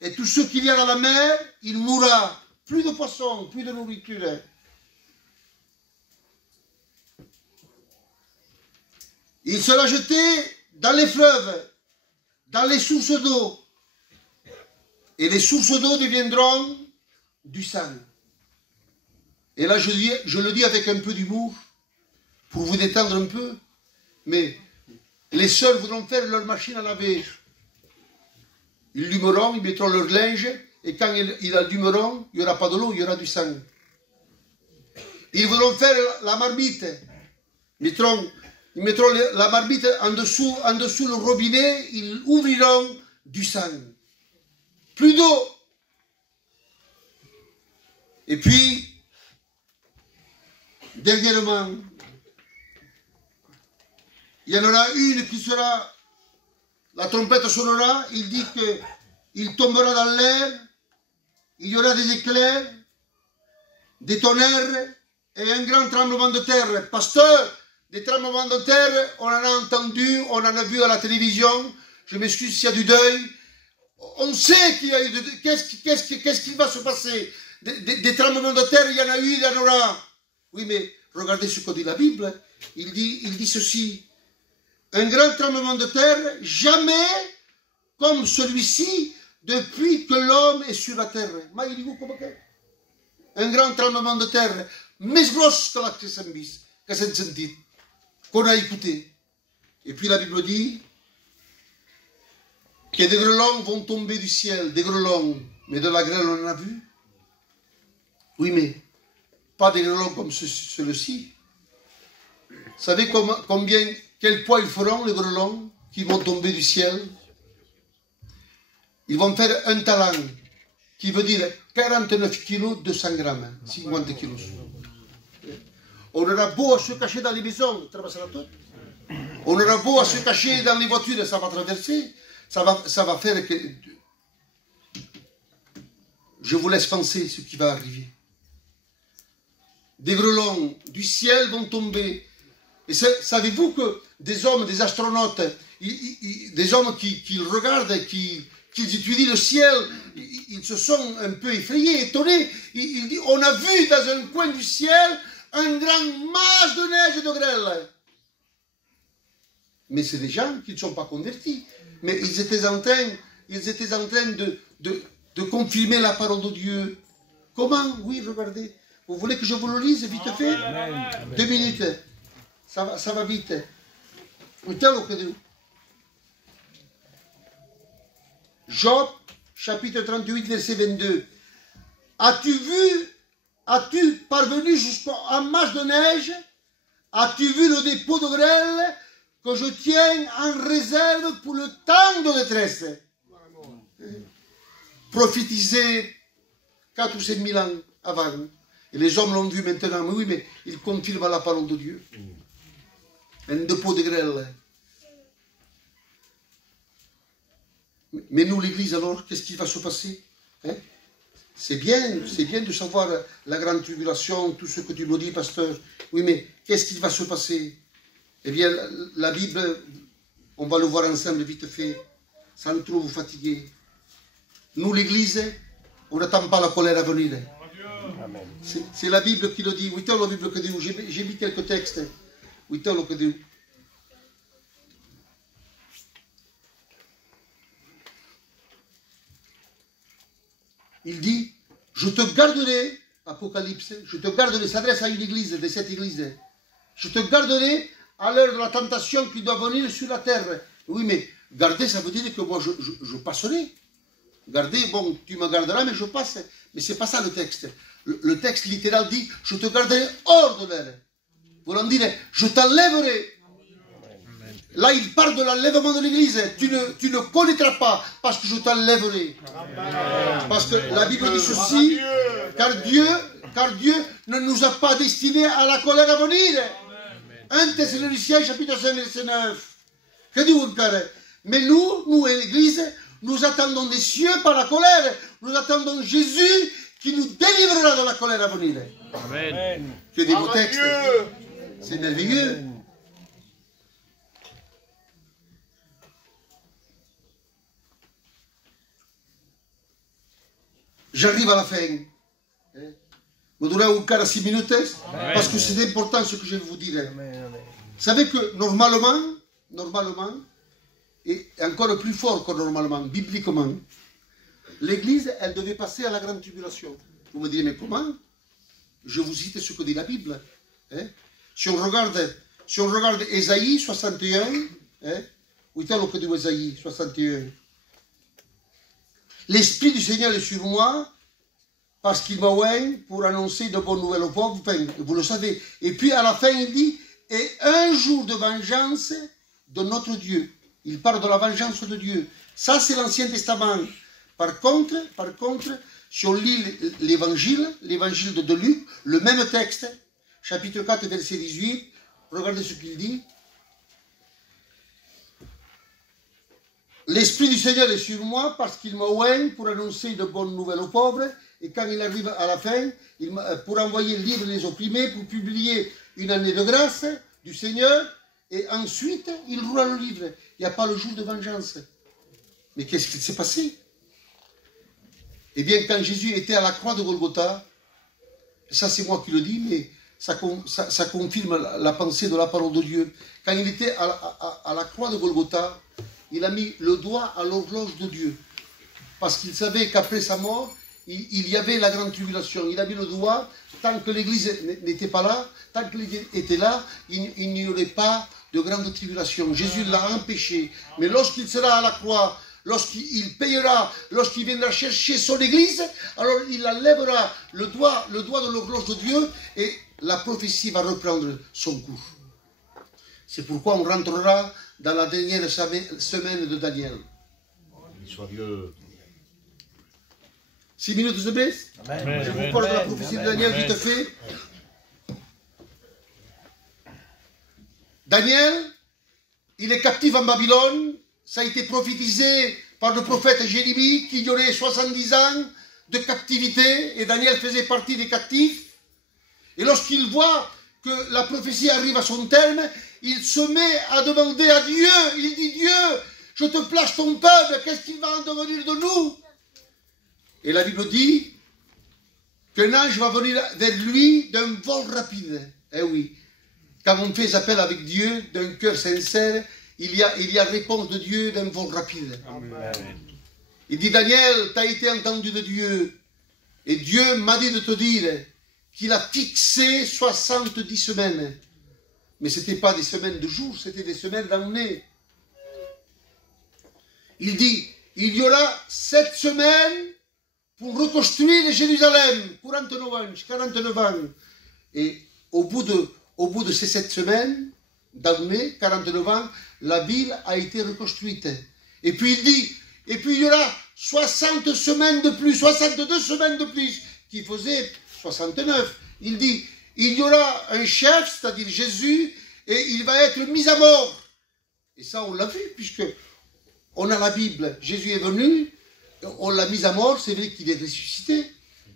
Et tout ce qu'il y a dans la mer, il mourra. Plus de poissons, plus de nourriture. Il sera jeté dans les fleuves, dans les sources d'eau. Et les sources d'eau deviendront du sang. Et là, je le dis avec un peu d'humour, pour vous détendre un peu. Mais les sœurs voudront faire leur machine à laver. Ils l'humeront, ils mettront leur linge, et quand il allumeront, il n'y aura pas de l'eau, il y aura du sang. Ils voudront faire la marmite. Ils mettront la marmite en dessous le robinet, ils ouvriront du sang. Plus d'eau. Et puis, dernièrement, il y en aura une qui sera, la trompette sonnera, il dit qu'il tombera dans l'air, il y aura des éclairs, des tonnerres et un grand tremblement de terre. Pasteur, des tremblements de terre, on en a entendu, on en a vu à la télévision, je m'excuse s'il y a du deuil, on sait qu'il y a eu, qu'est-ce qui va se passer? Des tremblements de terre, il y en a eu, il y en aura. Oui, mais regardez ce que dit la Bible, il dit ceci. Un grand tremblement de terre, jamais comme celui-ci depuis que l'homme est sur la terre. Un grand tremblement de terre, mais que c'est senti, qu'on a écouté. Et puis la Bible dit que des grêlons vont tomber du ciel, des grêlons, mais de la grêle on en a vu. Oui, mais pas des grêlons comme celui-ci. Vous savez quel poids ils feront, les grêlons, qui vont tomber du ciel? Ils vont faire un talent, qui veut dire 49 kilos, 200 grammes, 50 kilos. On aura beau à se cacher dans les maisons, on aura beau à se cacher dans les voitures, ça va traverser, ça va faire que... Je vous laisse penser ce qui va arriver. Des grêlons du ciel vont tomber. Et savez-vous que des hommes, des astronautes, des hommes qui regardent, qui étudient le ciel, ils se sont un peu effrayés, étonnés. Ils disent, on a vu dans un coin du ciel un grand masse de neige et de grêle. Mais c'est des gens qui ne sont pas convertis. Mais ils étaient en train de confirmer la parole de Dieu. Comment? Oui, regardez. Vous voulez que je vous le lise vite fait? 2 minutes. Ça va vite. Job, chapitre 38, verset 22. As-tu parvenu jusqu'à masse de neige? As-tu vu le dépôt de grêle que je tiens en réserve pour le temps de détresse? Prophétisé 4 ou 5 000 ans avant. Et les hommes l'ont vu maintenant. Mais oui, mais ils confirment la parole de Dieu. Un dépôt de grêle. Mais nous, l'Église, alors, qu'est-ce qui va se passer? Hein? C'est bien de savoir la grande tribulation, tout ce que tu nous dis, pasteur. Oui, mais qu'est-ce qui va se passer? Eh bien, la Bible, on va le voir ensemble vite fait, sans trop vous fatiguer. Nous, l'Église, on n'attend pas la colère à venir. C'est la Bible qui le dit. Oui, la Bible que dit. J'ai mis quelques textes. Oui, le que dit. Il dit, je te garderai, Apocalypse, je te garderai, s'adresse à une église, de cette église, je te garderai à l'heure de la tentation qui doit venir sur la terre. Oui, mais garder, ça veut dire que moi, je passerai. Garder, bon, tu me garderas, mais je passe. Mais c'est pas ça le texte. Le texte littéral dit, je te garderai hors de l'air. Voulant dire, je t'enlèverai. Là, il parle de l'enlèvement de l'église. Tu ne connaîtras pas parce que je t'enlèverai. Parce que la Bible dit ceci, car Dieu ne nous a pas destinés à la colère à venir. 1 Thessaloniciens, chapitre 5, verset 9. Que dit-vous encore? Mais nous, l'église, nous attendons des cieux par la colère. Nous attendons Jésus qui nous délivrera de la colère à venir. Amen. Que des beaux textes. C'est merveilleux. J'arrive à la fin. Me donnez encore 6 minutes, parce que c'est important ce que je vais vous dire. Vous savez que normalement, et encore plus fort que normalement, bibliquement, l'Église, elle devait passer à la grande tribulation. Vous me direz, mais comment? Je vous cite ce que dit la Bible. Si on regarde Ésaïe 61, où est le que dit Ésaïe 61? L'Esprit du Seigneur est sur moi, parce qu'il m'a oint pour annoncer de bonnes nouvelles aux pauvres, vous le savez. Et puis à la fin, il dit, et un jour de vengeance de notre Dieu. Il parle de la vengeance de Dieu. Ça, c'est l'Ancien Testament. Par contre, si on lit l'évangile de Luc, le même texte, chapitre 4, verset 18, regardez ce qu'il dit. L'Esprit du Seigneur est sur moi parce qu'il m'a oint pour annoncer de bonnes nouvelles aux pauvres. Et quand il arrive à la fin, pour envoyer libre les opprimés, pour publier une année de grâce du Seigneur. Et ensuite, il roule le livre. Il n'y a pas le jour de vengeance. Mais qu'est-ce qui s'est passé? Eh bien, quand Jésus était à la croix de Golgotha, ça c'est moi qui le dis, mais ça confirme la pensée de la parole de Dieu. Quand il était à la croix de Golgotha, il a mis le doigt à l'horloge de Dieu. Parce qu'il savait qu'après sa mort, il y avait la grande tribulation. Il a mis le doigt, tant que l'Église n'était pas là, tant que l'Église était là, il n'y aurait pas de grande tribulation. Jésus l'a empêché. Mais lorsqu'il sera à la croix, lorsqu'il payera, lorsqu'il viendra chercher son Église, alors il enlèvera le doigt de l'horloge de Dieu et la prophétie va reprendre son cours. C'est pourquoi on rentrera dans la dernière semaine de Daniel. Soit Dieu. 6 minutes de baisse. Je vous parle de la prophétie de Daniel vite fait. Daniel, il est captif en Babylone. Ça a été prophétisé par le prophète Jérémie qu'il y aurait 70 ans de captivité. Et Daniel faisait partie des captifs. Et lorsqu'il voit que la prophétie arrive à son terme, il se met à demander à Dieu. Il dit, Dieu, je te place ton peuple, qu'est-ce qu'il va en devenir de nous? Et la Bible dit qu'un ange va venir vers lui d'un vol rapide. Eh oui, quand on fait appel avec Dieu d'un cœur sincère, il y a réponse de Dieu d'un vol rapide. Amen. Il dit, Daniel, tu as été entendu de Dieu. Et Dieu m'a dit de te dire qu'il a fixé 70 semaines. Mais ce n'était pas des semaines de jours, c'était des semaines d'années. Il dit, il y aura 7 semaines pour reconstruire Jérusalem, 49 ans. Et au bout de ces 7 semaines d'années, 49 ans, la ville a été reconstruite. Et puis il dit, et puis il y aura 60 semaines de plus, 62 semaines de plus, qui faisaient 69. Il dit, il y aura un chef, c'est-à-dire Jésus, et il va être mis à mort. Et ça, on l'a vu, puisque on a la Bible. Jésus est venu, on l'a mis à mort, c'est vrai qu'il est ressuscité,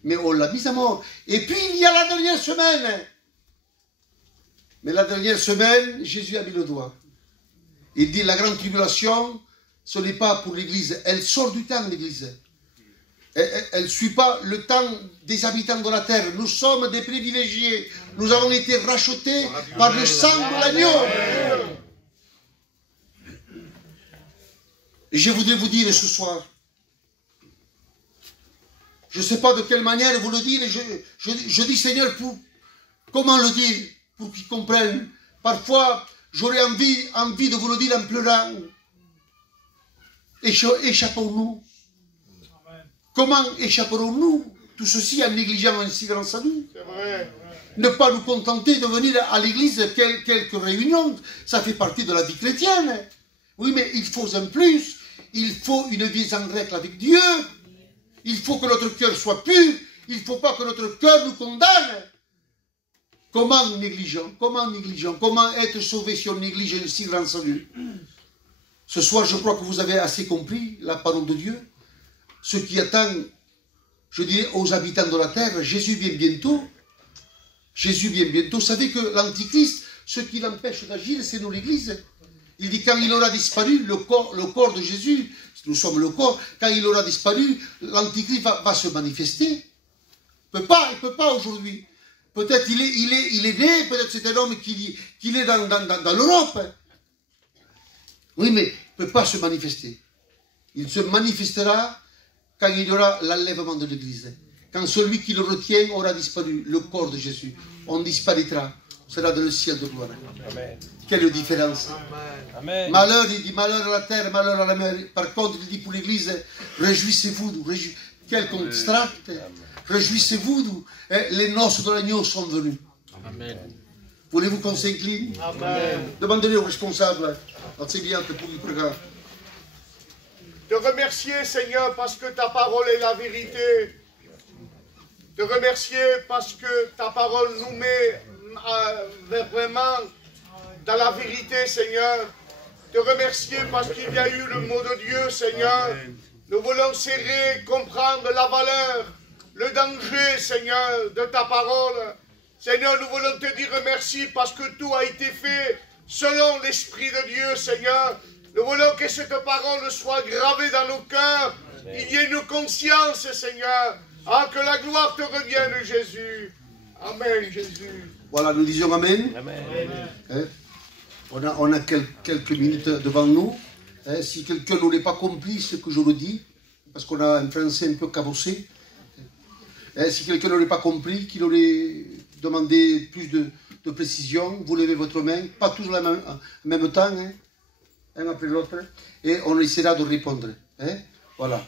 mais on l'a mis à mort. Et puis, il y a la dernière semaine. Mais la dernière semaine, Jésus a mis le doigt. Il dit, la grande tribulation, ce n'est pas pour l'Église. Elle sort du temps, l'Église. Elle ne suit pas le temps des habitants de la terre. Nous sommes des privilégiés. Nous avons été rachetés par le sang de l'agneau. Et je voudrais vous dire ce soir, je ne sais pas de quelle manière vous le dire, je dis Seigneur, comment le dire, pour qu'ils comprennent. Parfois, j'aurais envie de vous le dire en pleurant. Échappons-nous. Comment échapperons-nous tout ceci en négligeant un si grand salut? Ne pas nous contenter de venir à l'église quelques réunions, ça fait partie de la vie chrétienne. Oui, mais il faut un plus. Il faut une vie en règle avec Dieu. Il faut que notre cœur soit pur. Il ne faut pas que notre cœur nous condamne. Comment négligeons? Comment être sauvé si on néglige un si grand salut? Ce soir, je crois que vous avez assez compris la parole de Dieu. Ce qui attend, je dirais, aux habitants de la terre, Jésus vient bientôt. Jésus vient bientôt. Vous savez que l'Antichrist ce qui l'empêche d'agir, c'est nous l'Église. Il dit, quand il aura disparu, le corps de Jésus, nous sommes le corps, quand il aura disparu, l'Antichrist va se manifester. Il ne peut pas aujourd'hui. Peut-être il est né, peut-être c'est un homme qui est dans l'Europe. Oui, mais il ne peut pas se manifester. Il se manifestera quand il y aura l'enlèvement de l'Église. Quand celui qui le retient aura disparu, le corps de Jésus, on disparaîtra. On sera dans le ciel de gloire. Amen. Quelle différence. Amen. Malheur, il dit malheur à la terre, malheur à la mer. Par contre, il dit pour l'Église, réjouissez-vous. Quel contraste. Réjouissez-vous, les noces de l'agneau sont venues. Amen. Voulez-vous qu'on s'incline? Amen. Demandez aux responsables, enseignantes pour le programme. Te remercier, Seigneur, parce que ta parole est la vérité. Te remercier parce que ta parole nous met vraiment dans la vérité, Seigneur. Te remercier parce qu'il y a eu le mot de Dieu, Seigneur. Nous voulons serrer, comprendre la valeur, le danger, Seigneur, de ta parole. Seigneur, nous voulons te dire merci parce que tout a été fait selon l'Esprit de Dieu, Seigneur. Nous voulons que cette parole soit gravée dans nos cœurs. Il y ait une conscience, Seigneur. Ah, que la gloire te revienne, Jésus. Amen, Jésus. Voilà, nous disions Amen. Amen. Hein? On a quelques minutes devant nous. Hein? Si quelqu'un n'aurait pas compris ce que je le dis, parce qu'on a un français un peu cabossé, hein? Si quelqu'un n'aurait pas compris, qu'il aurait demandé plus de précision, vous levez votre main, pas tous en même temps, hein? Un après l'autre, et on essaiera de répondre. Hein? Voilà.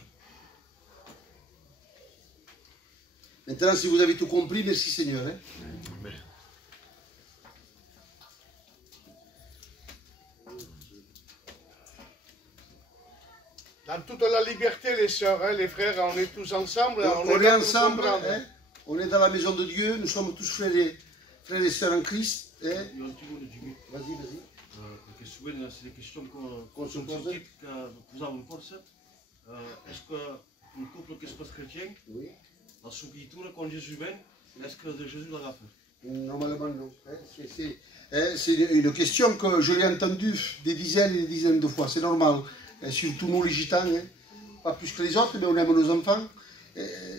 Maintenant, si vous avez tout compris, merci Seigneur. Hein? Dans toute la liberté, les sœurs, hein, les frères, on est tous ensemble. On est ensemble, hein? On est dans la maison de Dieu, nous sommes tous frères et sœurs en Christ. Hein? Vas-y. C'est des questions qu'on se pose, que vous avez force. Est-ce qu'un couple qui se passe chrétien, la soucriture, quand Jésus vient, est-ce que Jésus l'a fait? Normalement, non. C'est une question que je l'ai entendue des dizaines et des dizaines de fois. C'est normal. Surtout nous, les gitans, hein. Pas plus que les autres, mais on aime nos enfants.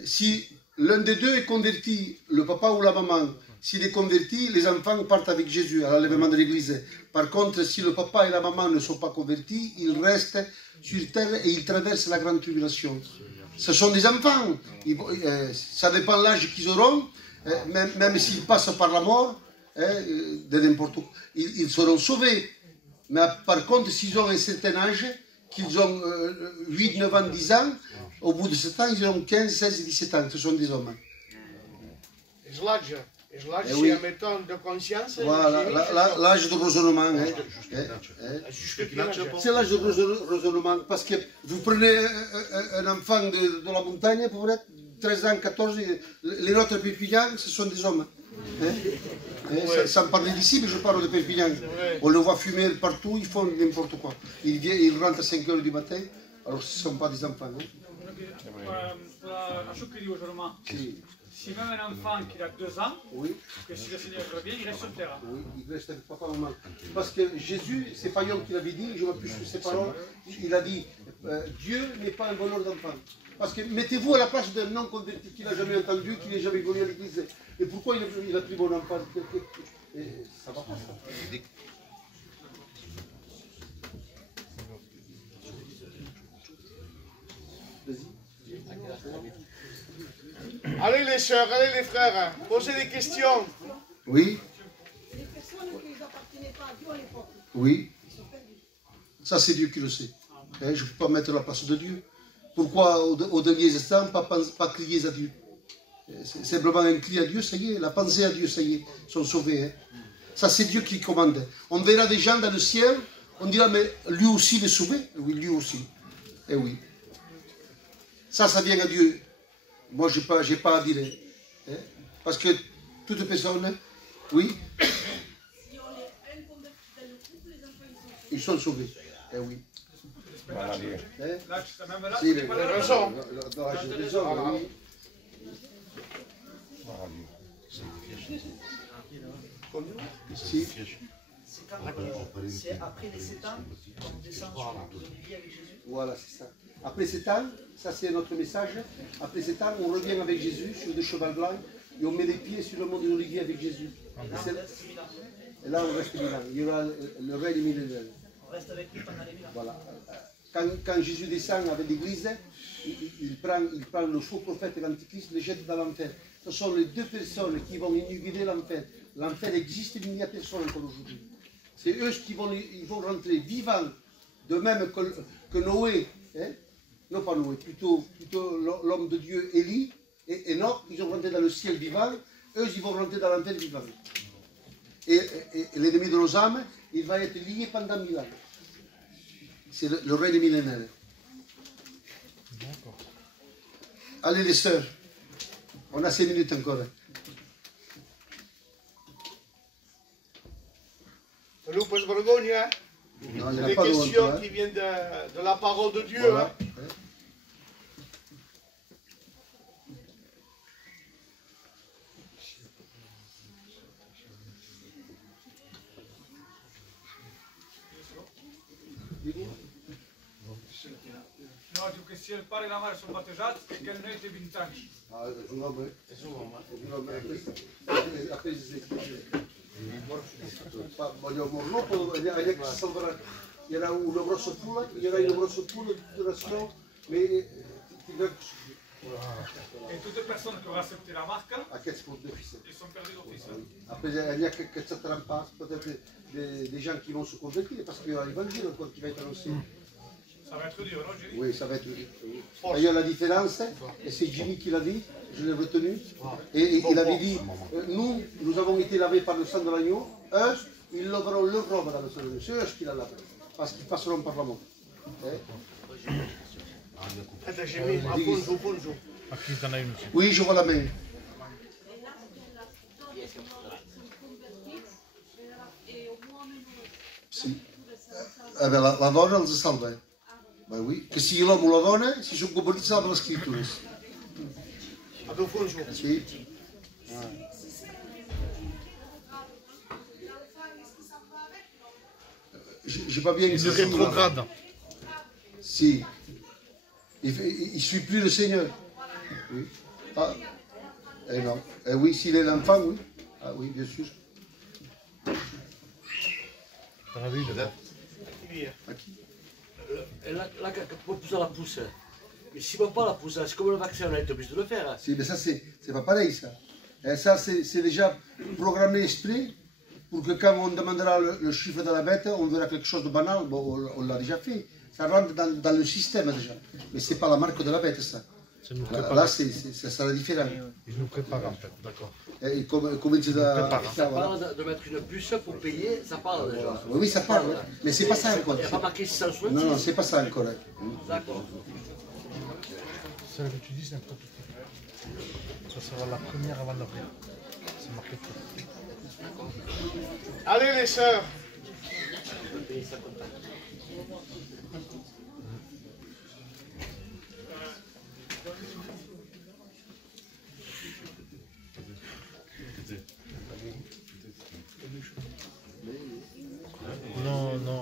Si l'un des deux est converti, le papa ou la maman, s'il est converti, les enfants partent avec Jésus à l'enlèvement de l'Église. Par contre, si le papa et la maman ne sont pas convertis, ils restent sur terre et ils traversent la grande tribulation. Ce sont des enfants. Ça dépend de l'âge qu'ils auront. Même s'ils passent par la mort, de n'importe où, ils seront sauvés. Mais par contre, s'ils ont un certain âge, qu'ils ont 8, 9 ans, 10 ans, au bout de 7 ans, ils auront 15, 16 et 17 ans. Ce sont des hommes. L'âge, oui. c'est un méthode de conscience. Voilà, l'âge de raisonnement. Hein. C'est l'âge de raisonnement. Parce que vous prenez un enfant de la montagne, peut-être 13 ans, 14, les nôtres Perpignan, ce sont des hommes. Hein. Sans parler d'ici, mais je parle de Perpignan. On le voit fumer partout, ils font n'importe quoi. Ils rentrent à 5 h du matin, alors ce ne sont pas des enfants. Hein. Si même un enfant qui a 2 ans, oui. que si le Seigneur revient, il reste sur terre. Oui, il reste avec papa et maman. Parce que Jésus, c'est Payon qui l'avait dit, je ne vois plus sur ses paroles, il a dit Dieu n'est pas un voleur d'enfants. Parce que mettez-vous à la place d'un non converti qui n'a jamais entendu, qui n'est jamais venu à l'église. Et pourquoi il a pris mon enfant? Ça va pas ça. Allez les sœurs, allez les frères, posez des questions. Oui. Les personnes qui ne appartenaient pas à Dieu à l'époque. Oui. Ils sont perdus. Ça, c'est Dieu qui le sait. Je ne peux pas mettre la place de Dieu. Pourquoi au dernier instant, pas crier à Dieu? C'est simplement un cri à Dieu, ça y est. La pensée à Dieu, ça y est. Ils sont sauvés. Hein. Ça, c'est Dieu qui commande. On verra des gens dans le ciel, on dira, mais lui aussi il est sauvé. Oui, lui aussi. Eh oui. Ça vient à Dieu. Moi, je n'ai pas à dire. Hein. Parce que toute personne, oui. Si on est inconverti dans le couple, les enfants, Ils sont sauvés. Eh oui. Voilà. Là, même là, Si, c'est pas la raison. Dans l'âge de raison, oui. Si. C'est après les 7 ans qu'on descend sur l'olivier avec Jésus. Voilà, c'est ça. Après 7 ans, ça c'est notre message. Après 7 ans, on revient avec Jésus sur des chevals blancs et on met les pieds sur le mont de l'Olivier avec Jésus. Et là, on reste 1000 ans. Il y aura le règne millénaire. On reste avec lui pendant les 1000 ans. Voilà. Quand Jésus descend avec l'Église, il prend le faux prophète et l'antichrist, les jette dans l'enfer. Ce sont les deux personnes qui vont inaugurer l'enfer. L'enfer existe, mais il n'y a personne encore aujourd'hui. C'est eux qui vont rentrer vivants, de même que Noé, hein? Non pas Noé, plutôt l'homme de Dieu Élie et Enoch, ils vont rentrer dans le ciel vivant, eux ils vont rentrer dans l'enfer vivant. Et l'ennemi de nos âmes, il va être lié pendant 1000 ans. C'est le règne millénaire. Allez les sœurs, on a 5 minutes encore. Nous, pas de vergogne, hein? Non, il n'y en a Des pas de questions honte, hein. qui viennent de la parole de Dieu. Voilà. Hein? No, dico che se il padre e la madre sono battezzati, che non è di 20 anni. Ah, è un uomo, voglio morlo, che si salverà. Era una grossa pula, di nazione, ma E tutte le persone che avranno accepté la marca, à quel point de fils. ils sont perdus d'office. Après, il y a que ça ne pas, peut-être des gens qui vont se convertir, parce qu'il y a l'évangile encore qui va être annoncé. Ça va être dur, non, Jésus? Oui, ça va être. Il y a la différence, et c'est Jimmy qui l'a dit, je l'ai retenu, et il avait dit, nous avons été lavés par le sang de l'agneau, eux, ils laveront leur robe dans le sang de l'agneau, c'est eux qui la lavent, parce qu'ils passeront par la mort. Aspetta, Jimmy, appunto. Oui, je vois la main. Et là, c'est la situation sont convertis et oamenii Sì. să La donna els salva. Beh, oui. Che sia l'uomo o la donna, si sono convertiti salva le scritture. Appunto. Sì. J'ai pas bien Une rétrograde. Si. Il ne suit plus le Seigneur. Oui. Ah. Eh non. Eh oui, s'il est l'enfant, oui. Ah oui, bien sûr. Dans la Bible. À qui? Et là, pour pousser la pousse. Mais si on ne va pas la pousser, c'est comme le vaccin, on a été obligé de le faire. Si, mais ça, c'est pas pareil, ça. Et ça, c'est déjà programmé esprit pour que quand on demandera le chiffre de la bête, on verra quelque chose de banal. Bon, on l'a déjà fait. Ça rentre dans le système déjà. Mais ce n'est pas la marque de la bête, ça. Là, ça sera différent. Il nous prépare en fait, d'accord. Et comme tu as... Ça parle de mettre une puce pour payer, ça parle déjà. Oui, ça parle. Mais c'est pas ça encore. Il n'y a pas marqué 660. Non, c'est pas ça encore. D'accord. Celle que tu dis, c'est un peu tout. Ça sera la première avant l'après. C'est marqué tout. Allez, les sœurs. Non,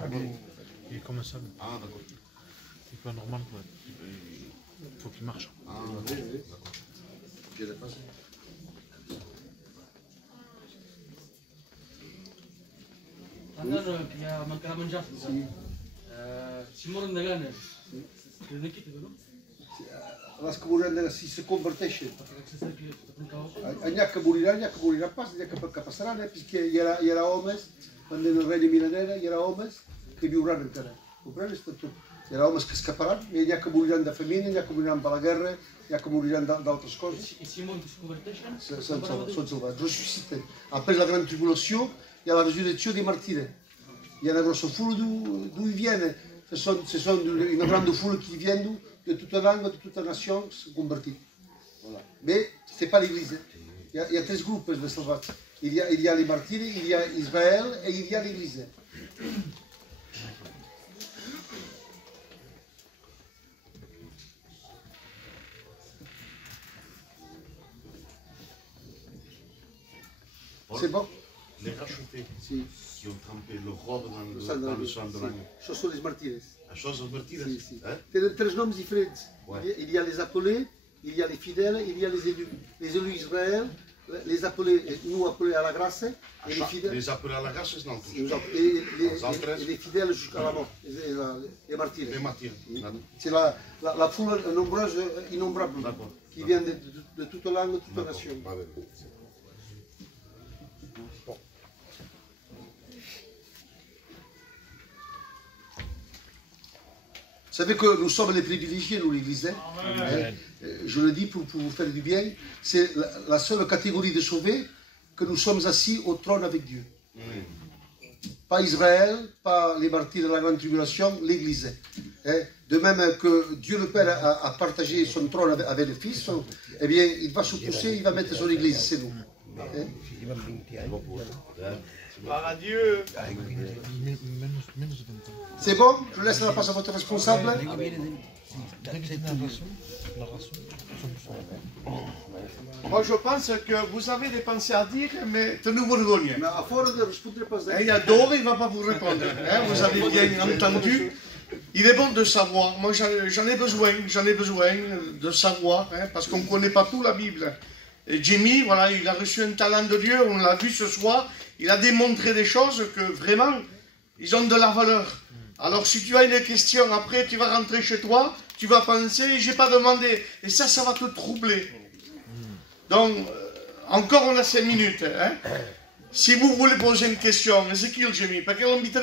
il est comme ça. Ah, d'accord. Il est pas normal, quoi. Il faut qu'il marche. Ah, oui, oui. Je l'ai passé. Allora, che manca la mangiata. Si muore da gana. Non è che ti vedo? Les que moriran si se converteixen. N'hi ha que moriran pas, n'hi ha que passaran, perquè hi ha homes, quan en el regne milenere hi ha homes que viuran encara. Comprenes tot? Hi ha homes que escaparan, n'hi ha que moriran de família, n'hi ha que moriran per la guerra, n'hi ha que moriran d'altres coses. I si muore si converteixen? Són salvats, ressusciten. Après la grande tribulació, hi ha la resurrecció dei martiri. Hi ha una grossa foule d'où ils viennent. Ce sont une grande foule qui viennent de toute langue, de toute nation, se convertir. Voilà. Mais ce n'est pas l'Église. Il y a 3 groupes de salvats. Il y a les martyrs, il y a Israël et il y a l'Église. C'est bon? les rachetés, Si. qui ont trempé le robe dans le sang de l'agneau. Això són les martires. Això és els martires? Sí, sí. Eh? Tenen tres noms diferents. Ouais. Il y a les appelés, il y a les fidèles, il y a les élus. Les élus Israël, les appelés, nous appelés à la grâce, et les fidèles. Les appelés à la grâce, és nosaltres. Et les fidèles jusqu'à la mort, les martyrs. Les martyrs. C'est la foule nombreuse, innombrable, qui vient de toute langue, toute nation. Vous savez que nous sommes les privilégiés, nous, l'Église. Hein? Je le dis pour vous faire du bien. C'est la seule catégorie de sauvés que nous sommes assis au trône avec Dieu. Pas Israël, pas les martyrs de la grande tribulation, l'Église. Hein? De même que Dieu le Père a partagé son trône avec le Fils, eh bien, il va se pousser, il va mettre son Église, c'est nous. Hein? Gloire à Dieu. C'est bon? Je laisse la place à votre responsable. Moi, je pense que vous avez des pensées à dire, mais te nous vergognez. Mais à force de répondre pas. Il y a Dore, il ne va pas vous répondre. Hein, vous avez bien entendu. Il est bon de savoir. Moi, j'en ai besoin de savoir, hein, parce qu'on ne connaît pas tout la Bible. Et Jimmy, voilà, il a reçu un talent de Dieu, on l'a vu ce soir. Il a démontré des choses que vraiment, ils ont de la valeur. Alors, si tu as une question, après, tu vas rentrer chez toi, tu vas penser, j'ai pas demandé. Et ça va te troubler. Donc, encore on a 5 minutes. Hein. Si vous voulez poser une question, Ezekiel, Jimmy, perché non mi te